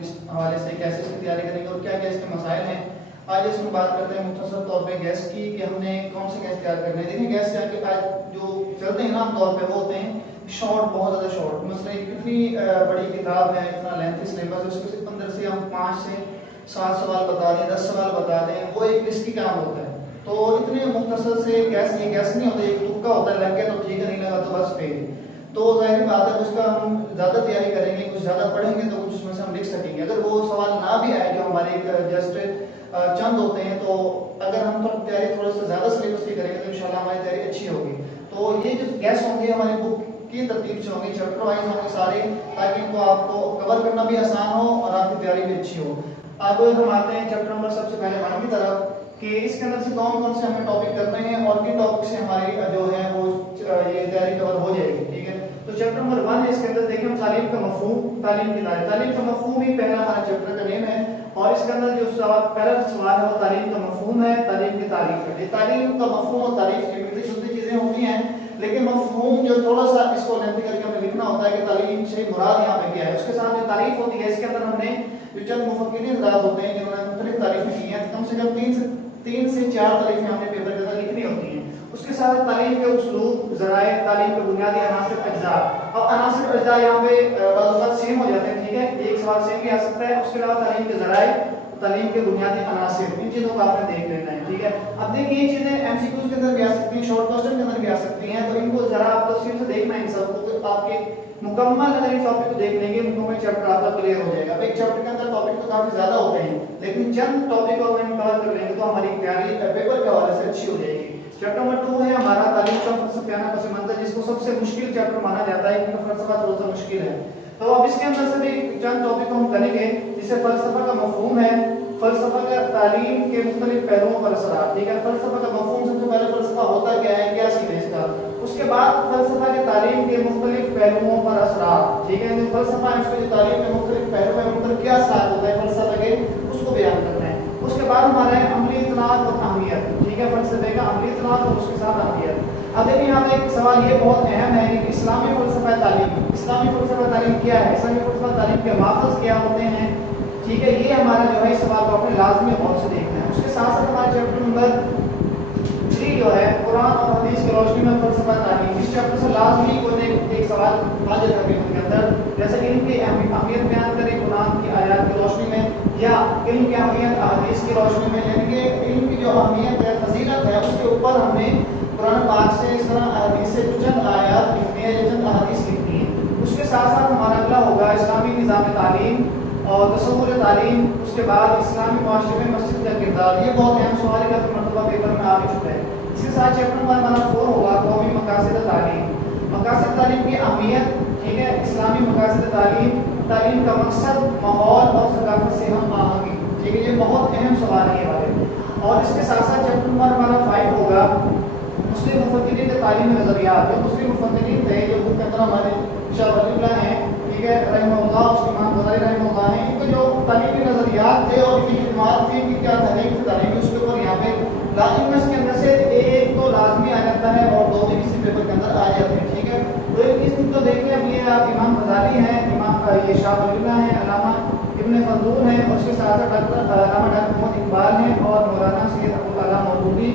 کس حوالے سے کیسے اس کی تیاری کریں گے اور کیا کیا اس کے مسائل ہیں. آج اس میں بات کرتے ہیں مختصر طور پہ گیس کی کہ ہم نے کون سے گیس تیار کرنے ہیں. دیکھیں گیس تیار کے آج جو چلتے ہیں نا عام طور پہ وہ ہوتے ہیں شارٹ, بہت زیادہ شارٹ. مثلا کتنی بڑی کتاب ہے, اتنا لینتھی سلیبس ہے, اس کے اندر سے ہم 5 سے 7 سوال بتا دیں, 10 سوال بتا دیں, وہ ایک رسکی کام ہوتا ہے. تو اتنے مختصر سے گیس نہیں ہوتا, ایک تکا ہوتا ہے, لگ گیا تو ٹھیک ہے, نہیں لگا تو بس فیل. تو ظاہر بات ہے اس کا ہم زیادہ تیاری کریں گے, کچھ زیادہ پڑھیں گے تو کچھ اس میں سے ہم لکھ سکیں گے. اگر وہ سوال نہ بھی آئے جو ہمارے جسٹ چند ہوتے ہیں, تو اگر ہم تیاری تھوڑا سا زیادہ سلیبس کی کریں گے تو انشاءاللہ ہماری تیاری اچھی ہوگی. تو یہ جو گیس ہوں گے ہماری بک کی ترتیب سے ہوں گی, چیپٹر وائز ہوں گے سارے, تاکہ ان کو آپ کو کور کرنا بھی آسان ہو اور آپ کی تیاری بھی اچھی ہو. آگے ہم آتے ہیں چیپٹر نمبر سب سے پہلے 1 کی طرف کہ اس کے اندر سے کون کون سے ہمیں ٹاپک کرنے ہیں اور کن ٹاپک سے ہماری جو ہے وہ یہ تیاری کور ہو جائے گی. ٹھیک ہے, تو چیپٹر نمبر 1 ہے, اس کے اندر دیکھیں ہم تعلیم کا مفہوم, تعلیم کی تعریف. تعلیم کا مفہوم ہی پہلا ہمارا چیپٹر کا نیم ہے, اور اس کے اندر جو پہلا سوال ہے وہ تعلیم کا مفہوم ہے, تعلیم کی تعریف ہے. تعلیم کا مفہوم اور تعریف کی ملتی جلتی چیزیں ہوتی ہیں, لیکن مفہوم جو تھوڑا سا اس کو لینتھی کر کے ہمیں لکھنا ہوتا ہے کہ تعلیم سے مراد یہاں پہ کیا ہے. اس کے ساتھ جو تعریف ہوتی ہے اس کے اندر ہم نے جو چند مفکرین حضرات ہوتے ہیں جنہوں نے مختلف تعریفیں کی ہیں, کم سے کم 3 سے 4 تعریفیں ہم نے پیپر کے اندر لکھنی ہوتی ہیں. اس کے ساتھ تعلیم کے اسلوب, ذرائع, تعلیم کے بنیادی عناصر, اجزاء. اور عناصر اجزاء یہاں پہ بعض اوقات سیم ہو جاتے ہیں. ٹھیک ہے, ایک سوال سیم بھی آ سکتا ہے. اس کے علاوہ تعلیم کے ذرائع, تعلیم کے بنیادی عناصر, ان چیزوں کو آپ نے دیکھ لینا ہے. ٹھیک ہے, اب دیکھیں یہ چیزیں ایم سی کیوز کے اندر بھی آ سکتی ہیں, شارٹ کوسچن کے اندر بھی آ سکتی ہیں, تو ان کو ذرا آپ تفصیل سے دیکھنا ہے. ان سب کو آپ کے مکمل اگر اس ٹاپک کو دیکھ لیں گے مکمل چیپٹر آپ کا کلیئر ہو جائے گا. اب ایک چیپٹر کے اندر ٹاپک تو کافی زیادہ ہوتے ہیں, لیکن چند ٹاپک کو ہم کور کر لیں گے تو ہماری تیاری پیپر کے حوالے سے اچھی ہو جائے گی. چیپٹر نمبر 2 ہے ہمارا تعلیم کا فلسفیانہ پس منظر, جس کو سب سے مشکل چیپٹر مانا جاتا ہے کیونکہ فلسفہ تھوڑا سا مشکل ہے. تو اب اس کے اندر سے بھی چند ٹاپک کو ہم کریں گے, جسے فلسفہ کا مفہوم ہے, فلسفہ کا تعلیم کے مختلف پہلوؤں پر اثرات. ٹھیک ہے, فلسفہ کا مفہوم سب سے پہلے فلسفہ ہوتا کیا ہے, کیا سین ہے اس کا. اس کے بعد فلسفہ کی تعلیم کے مختلف پہلوؤں پر اثرات. ٹھیک ہے, فلسفہ اس کی تعلیم کے مختلف پہلو ہیں, ان پر کیا اثرات ہوتا ہے فلسفہ کے, اس کو بیان کرنا ہے. اس کے بعد ہمارا ہے عملی اطلاعات اور اہمیت. ٹھیک ہے, فلسفے کا عملی اطلاعات اور اس کے ساتھ اہمیت. اب دیکھیں یہاں پہ ایک سوال یہ بہت اہم ہے کہ اسلامی فلسفہ تعلیم, اسلامی فلسفہ تعلیم کیا ہے, اسلامی فلسفہ تعلیم کے ماخذ کیا ہوتے ہیں. ٹھیک ہے, یہ ہمارا جو ہے اس سوال کو اپنے لازمی غور سے دیکھنا ہے. اس کے ساتھ ساتھ ہمارا چیپٹر نمبر 3 جو ہے قرآن اور حدیث کی روشنی میں فلسفہ تعلیم, اس چیپٹر سے لازمی کوئی ایک سوال حاضر کرنے کے اندر, جیسے علم کی اہمیت بیان کریں قرآن کی آیات کی روشنی میں, یا علم کی اہمیت حدیث کی روشنی میں. یعنی کہ علم کی جو اہمیت ہے, فضیلت ہے, اس کے اوپر ہم نے قرآن پاک سے اس طرح حدیث سے چند آیات لکھنی ہے, چند احادیث لکھنی ہے. اس کے ساتھ ساتھ ہمارا اگلا ہوگا اسلامی نظام تعلیم اور تصور تعلیم. اس کے بعد اسلامی معاشرے میں مسجد کا کردار. یہ بہت اہم سوال ہے, مرتبہ پیپر میں آ بھی چکا ہے. اس کے ساتھ چیپٹر نمبر ہمارا 4 ہوگا قومی مقاصد تعلیم, مقاصد تعلیم کی اہمیت. ٹھیک ہے, اسلامی مقاصد تعلیم, تعلیم کا مقصد, ماحول اور ثقافت سے ہم آہنگی. ٹھیک ہے, یہ بہت اہم سوال ہے یہ والے. اور اس کے ساتھ ساتھ چیپٹر نمبر ہمارا 5 ہوگا مسلم مفکرین کے تعلیمی نظریات. جو مسلم مفکرین تھے جو بک کے اندر ہمارے شاہ ولی اللہ ہیں, ٹھیک ہے, رحمہ اللہ, اس کے امام غزالی رحمہ اللہ ہیں, ان کے جو تعلیمی نظریات تھے اور ان کی خدمات تھی, ان کی کیا تحریک تھی تعلیمی, اس کے اوپر یہاں پہ لازمی اس کے اندر سے ایک تو لازمی آ جاتا ہے اور 2 بھی کسی پیپر کے اندر آ جاتے ہیں. ٹھیک ہے, تو اس کو دیکھیں. اب یہ آپ امام غزالی ہیں, امام یہ شاہ ولی اللہ ہیں, علامہ ابن فضول ہیں, اور اس کے ساتھ ڈاکٹر علامہ ڈاکٹر محمد اقبال ہیں, اور مولانا سید ابوالعلا مودودی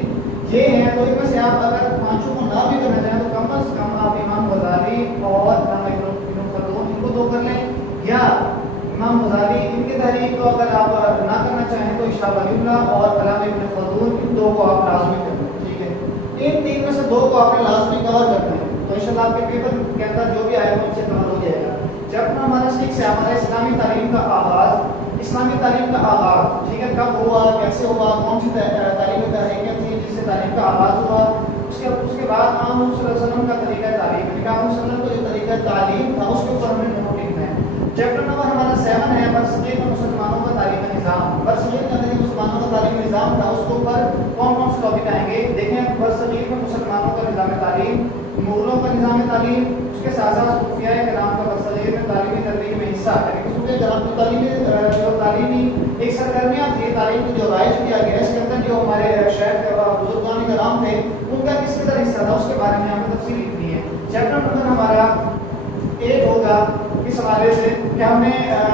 یہ ہیں. تو ان میں سے آپ اگر 5 کو نہ بھی کرنا چاہیں تو کم از کم آپ امام غزالی اور علامہ ابن فضول ان کو 2 کر لیں, یا امام غزالی ان کی تحریک کو اگر آپ نہ کرنا چاہیں تو شاہ ولی اللہ اور علامہ ابن فضول ان 2 کو آپ لازمی کر لیں. ٹھیک ہے, ان 3 میں سے 2 کو آپ نے لازمی کور کرنا ہے, تو انشاءاللہ آپ کے پیپر کے اندر جو بھی آئے گا ان سے کور ہو جائے گا. چیپٹر ہمارا 6 سے ہمارا اسلامی تعلیم کا آغاز, اسلامی تعلیم کا آغاز. ٹھیک ہے, کب ہوا, کیسے ہوا, کون سی تعلیمی تحریکیں تھیں جس سے تعلیم کا آغاز ہوا. اس کے بعد عام صلی اللہ علیہ وسلم کا طریقہ تعلیم, یعنی کہ عام صلی اللہ علیہ وسلم کا جو طریقہ تعلیم تھا اس کے اوپر ہم نے نوٹ لکھنا ہے. چیپٹر نمبر ہمارا 7 ہے برصغیر میں مسلمانوں کا تعلیمی نظام. برصغیر کے اندر مسلمانوں کا تعلیمی نظام تھا, اس کے اوپر کون سے ٹاپک آئیں گے. دیکھیں, برصغیر میں مسلمانوں کا نظام تعلیم, مغلوں کا نظام تعلیم, اس کے ساتھ ساتھ صوفیاء کرام کا برصغیر میں تعلیمی تربیت میں حصہ, یعنی کہ صوفیاء کرام کی تعلیمی ایک سرگرمیاں تھی, تعلیم کو جو رائج کیا گیا, اس کے اندر جو ہمارے شیخ بزرگان کرام تھے ان کا کس قدر حصہ تھا, اس کے بارے میں ہمیں تفصیل لکھنی ہے. چیپٹر نمبر ہمارا 8 ہوگا اس حوالے سے کہ ہم نے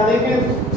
دیکھیں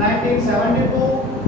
1972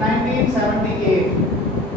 1978,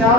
4